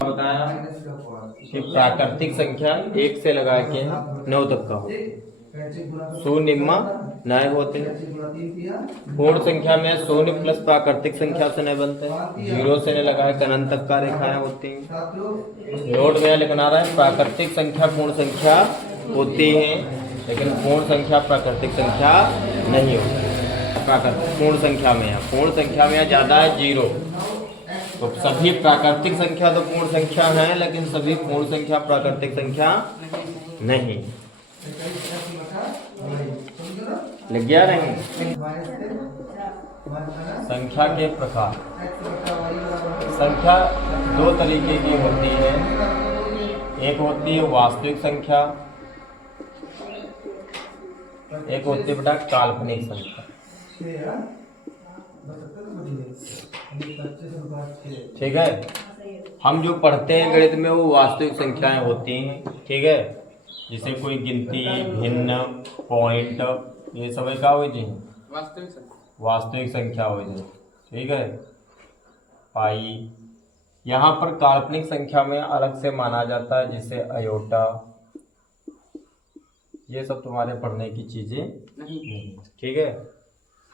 बताया कि प्राकृतिक संख्या 1 से लगा के 9 तक का होती है, शून्य नए होते हैं। पूर्ण संख्या में शून्य प्लस प्राकृतिक संख्या से नहीं बनते, 0 से नहीं लगा के अनंत तक का रेखाएं होती हैं। नोट में लिखना रहा है प्राकृतिक संख्या पूर्ण संख्या होती है, लेकिन पूर्ण संख्या प्राकृतिक संख्या नहीं होती। पूर्ण संख्या में ज्यादा है 0, तो सभी प्राकृतिक संख्या तो पूर्ण संख्या है, लेकिन सभी पूर्ण संख्या प्राकृतिक संख्या नहीं। लिख गया नहीं? संख्या के प्रकार। संख्या 2 तरीके की होती है, एक होती है वास्तविक संख्या, एक होती है बेटा काल्पनिक संख्या। ठीक है, हम जो पढ़ते हैं गणित में वो वास्तविक संख्याएं होती हैं। ठीक है, जैसे कोई गिनती, भिन्न, पॉइंट, ये सब क्या हो जी वास्तविक संख्या हो जी। ठीक है, पाई। यहाँ पर काल्पनिक संख्या में अलग से माना जाता है, जैसे अयोटा, ये सब तुम्हारे पढ़ने की चीजें नहीं। ठीक है,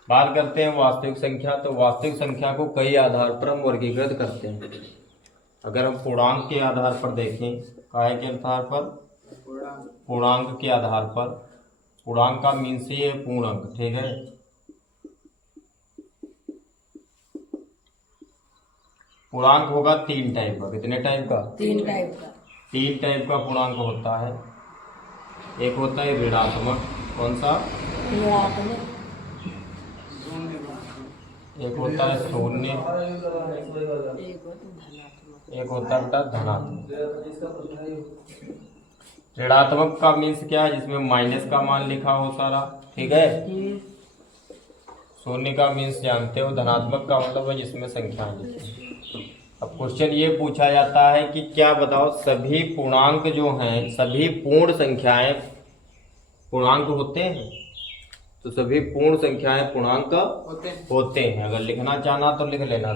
बात करते हैं वास्तविक संख्या। तो वास्तविक संख्या को कई आधार पर हम वर्गीकृत करते हैं। अगर हम पूर्णांक के आधार पर देखें, काय के आधार पर, पूर्णांक के आधार पर, पूर्णांक का मीन्स ही है पूर्णांक। ठीक है, पूर्णांक होगा 3 टाइप का। कितने टाइप का? 3 टाइप का पूर्णांक होता है। एक होता है ऋणात्मक, कौन सा? एक होता है शून्य, एक होता है धनात्मक। ऋणात्मक का मीन्स क्या है? जिसमें माइनस का मान लिखा हो सारा। ठीक है, शून्य का मीन्स जानते हो। धनात्मक का मतलब है जिसमें संख्याएं लिखी। अब क्वेश्चन ये पूछा जाता है कि क्या बताओ, सभी पूर्णांक जो हैं, सभी पूर्ण संख्याएं पूर्णांक होते हैं? तो सभी पूर्ण संख्याएं पूर्णांक होते हैं। अगर लिखना चाहना तो लिख लेना,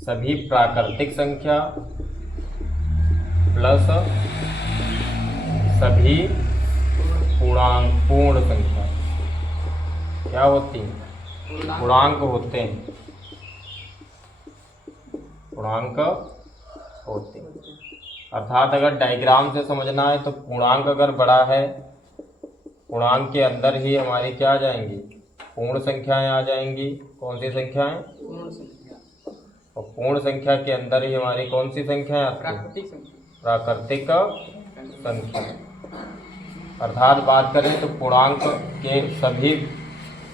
सभी प्राकृतिक संख्या प्लस सभी पूर्ण संख्या क्या होती है? पूर्णांक होते हैं, पूर्णांक होते हैं। अर्थात अगर डायग्राम से समझना है तो पूर्णांक अगर बड़ा है, पूर्णांक के अंदर ही हमारी क्या आ जाएंगी? पूर्ण संख्याएं आ जाएंगी। कौन सी संख्याएं? पूर्ण संख्या। और पूर्ण संख्या के अंदर ही हमारी कौन सी संख्याएं आती हैं? प्राकृतिक संख्या। अर्थात बात करें तो पूर्णांक के सभी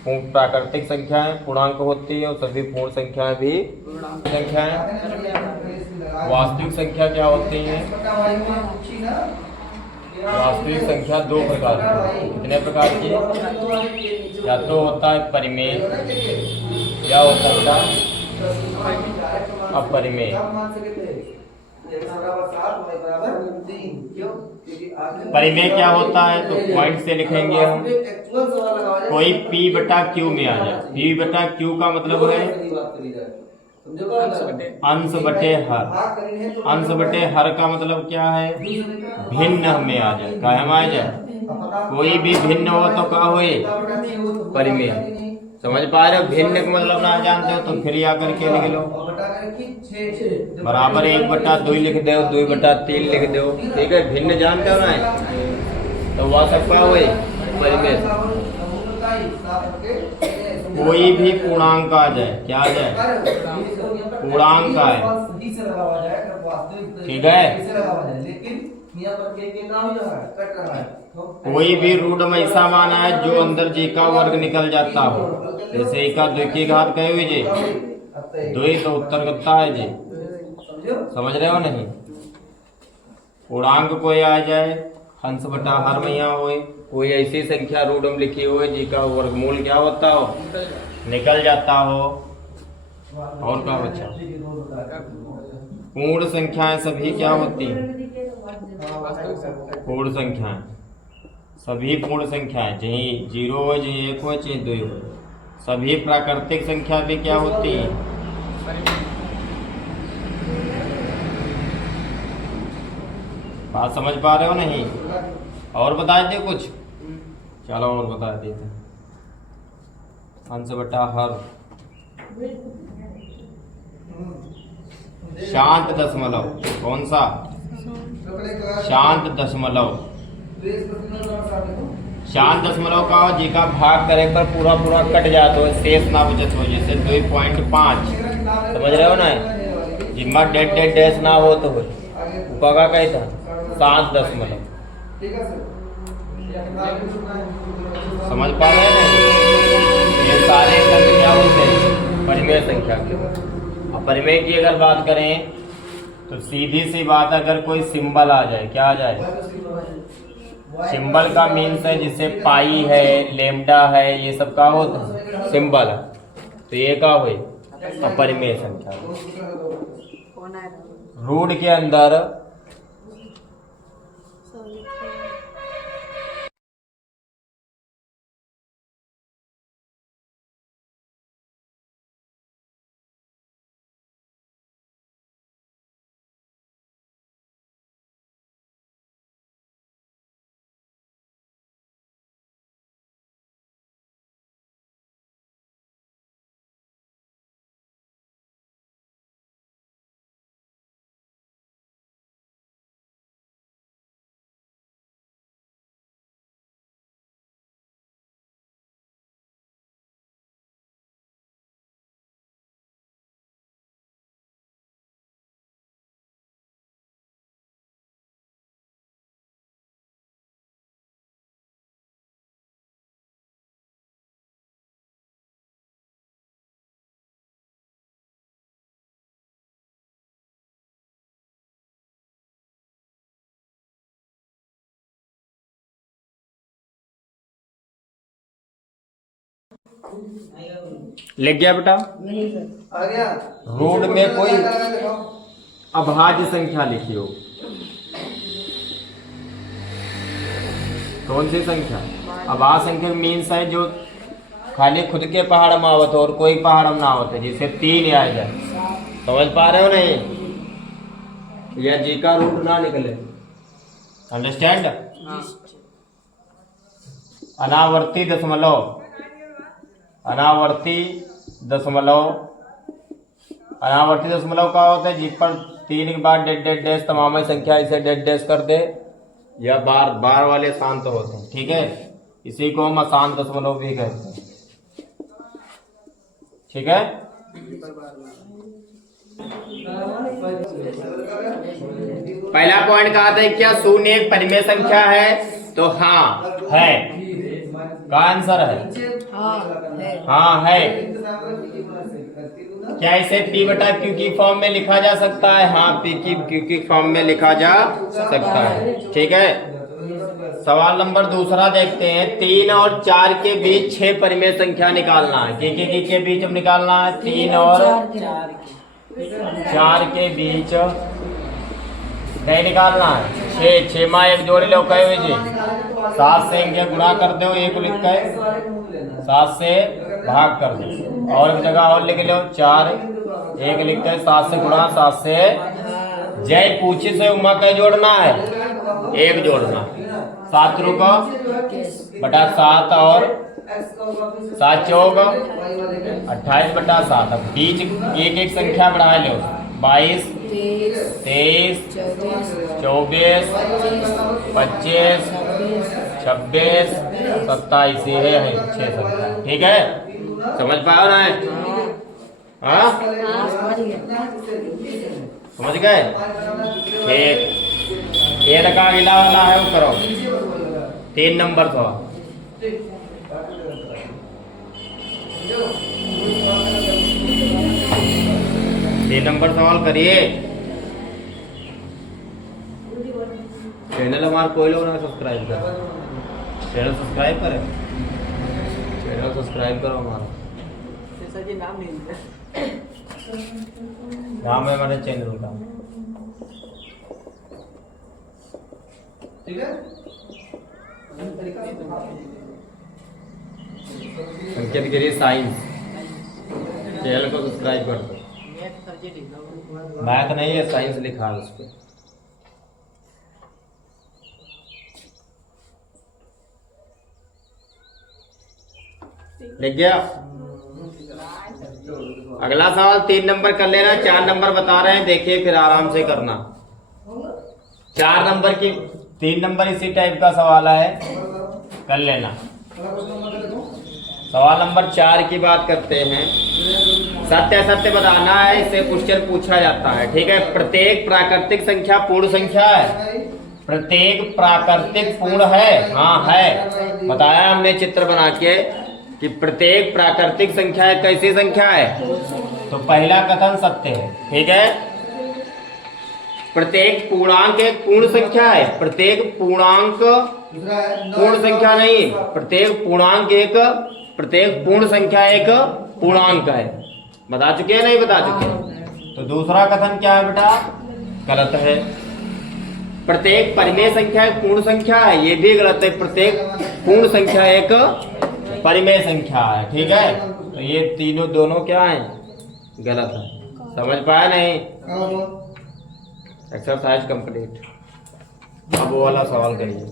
प्राकृतिक संख्याएं पूर्णांक होती है और सभी पूर्ण संख्याएं भी संख्याएं। वास्तविक संख्या क्या होती है? वास्तविक संख्या 2 प्रकार की। कितने प्रकार की? या तो होता है परिमेय, या होता है अपरिमेय। परिमेय क्या होता है? तो पॉइंट से लिखेंगे हम। कोई P/Q में आ जाए। P/Q का मतलब है अंश बटे हर। अंश बटे हर का मतलब क्या है? भिन्न में आ जाए। काहे में आ जाए? कोई भी भिन्न हो तो क्या होए? परिमेय। समझ पा रहे हो? भिन्न का मतलब ना जानते हो तो फिर या करके लिख लो, बराबर 1/2 लिख दो, 2/3 लिख दो। ठीक है, भिन्न जानते हो ना, तो वह सब क्या हुए? परिमेय। कोई भी पूर्णांक आ जाए, क्या आ जाए? पूर्णांक आए। ठीक है, कोई भी रूढ़ ऐसा माना है जो अंदर जी का वर्ग निकल जाता हो। जैसे एका 2 की घात कहे हुए जी, 2 तो उत्तर कितना है जी? समझ रहे हो नहीं? पूर्णांक कोई आ जाए, अंश बटा हर में यहाँ होए, कोई ऐसी संख्या रूढ़ में लिखी हुई जी का वर्गमूल क्या होता हो? निकल जाता हो। और क्या बच्चा? पूर्ण संख्याएं सभी क्या होती हैं? पूर्ण संख्याएं सभी पूर्ण संख्याएं, चाहे 0 हो, चाहे 1 हो, चाहे 2 हो। सभी प्राकृतिक संख्या भी क्या होती है? बात समझ पा रहे हो नहीं? और बता दे कुछ, चलो और बता देते। अंश बटा हर शांत दशमलव, कौन सा? शांत दशमलव। शांत दशमलव का जी का भाग करे पर पूरा पूरा कट जाता है, शेष ना बचत हो, जैसे 2.5, समझ रहे हो ना? जिम्मा डेड डेड डैश ना हो तो उपगा का था 7 दशमलव। समझ पा रहे हैं? ये सारे अंक क्या होते हैं? परिमेय संख्या के। अब परिमेय की अगर बात करें तो सीधी सी बात, अगर कोई सिंबल आ जाए, क्या आ जाए? सिंबल का मीन्स है जिसे पाई है, लेमडा है, ये सब का होता है सिंबल, तो ये का हुई अपरिमेय संख्या। रूट के अंदर लिख गया बेटा? नहीं सर। आ गया। रूट में कोई अभाज्य संख्या लिखी हो, कौन सी संख्या? अभाज्य संख्या मीन्स है जो खाली खुद के पहाड़ में आवत हो और कोई पहाड़ में ना आवत है, जैसे 3 आ जाए। समझ पा रहे हो नहीं? या जी का रूट ना निकले, अंडरस्टैंड? अनावर्ती दशमलव, अनावर्ती दशमलव, अनावर्ती दशमलव का होता है जिस पर 3 के बाद डेड डेड डैश तमाम संख्या इसे डेड डैश कर दे, या बार बार वाले शांत होते हैं, ठीक है? इसी को हम अशांत दशमलव भी कहते हैं, ठीक है? पहला पॉइंट कहा था क्या शून्य एक परिमेय संख्या है? तो हाँ है, का आंसर है हाँ है। क्या इसे P बटा Q की फॉर्म में लिखा जा सकता है? हाँ, P की Q की फॉर्म में लिखा जा सकता है, ठीक है? सवाल नंबर दूसरा देखते हैं। 3 और 4 के बीच 6 परिमेय संख्या निकालना है। के बीच में निकालना है 3 और 4 के बीच नहीं निकालना है। 6 माँ एक जोड़ी लो कहे जी, 7 से इनके गुणा कर दो, एक लिख कर 7 से भाग कर दो, और एक जगह और लिख लो 4, एक लिख कर 7 से गुणा 7 से। जय पूछी से उमा का जोड़ना है, एक जोड़ना 7 रुको बटा 7 और 7 चौक 28 बटा 7। अब बीच एक एक संख्या बढ़ा लो, 22, 23, 24, 25, 26, 27, ये है 6 संख्या, ठीक है? समझ पाओ ना? हाँ समझ गए? ठीक, ये रखा अगला वाला है वो करो, 3 नंबर का 3 नंबर सवाल करिए। चैनल हमारा कोई लोग ना सब्सक्राइब कर, चैनल सब्सक्राइब करें, चैनल सब्सक्राइब करो हमारा। नाम है हमारे चैनल का, ठीक है? संकेत करिए साइंस, चैनल को सब्सक्राइब कर दो। मैथ नहीं है, साइंस लिखा है उस पर। लिख गया। अगला सवाल 3 नंबर कर लेना, 4 नंबर बता रहे हैं, देखिए फिर आराम से करना। 4 नंबर की 3 नंबर इसी टाइप का सवाल है, कर लेना। सवाल नंबर 4 की बात करते हैं। सत्य असत्य बताना है, इससे क्वेश्चन पूछा जाता है, ठीक है। प्रत्येक प्राकृतिक संख्या पूर्ण संख्या है। प्रत्येक प्राकृतिक पूर्ण है, हाँ है, बताया हमने चित्र बना के कि प्रत्येक प्राकृतिक संख्या एक कैसी संख्या है, तो पहला कथन सत्य है, ठीक है। प्रत्येक पूर्णांक एक पूर्ण संख्या है। प्रत्येक पूर्णांक पूर्ण संख्या नहीं, प्रत्येक पूर्ण संख्या एक पूर्णांक है। बता चुके हैं नहीं बता चुके? तो दूसरा कथन क्या है बेटा, गलत है। प्रत्येक परिमेय संख्या एक पूर्ण संख्या है, ये भी गलत है। प्रत्येक पूर्ण संख्या एक परिमेय संख्या है, ठीक है। तो ये तीनों दोनों क्या है, गलत है। समझ पाया नहीं? Exercise complete. अब वो वाला सवाल करिए।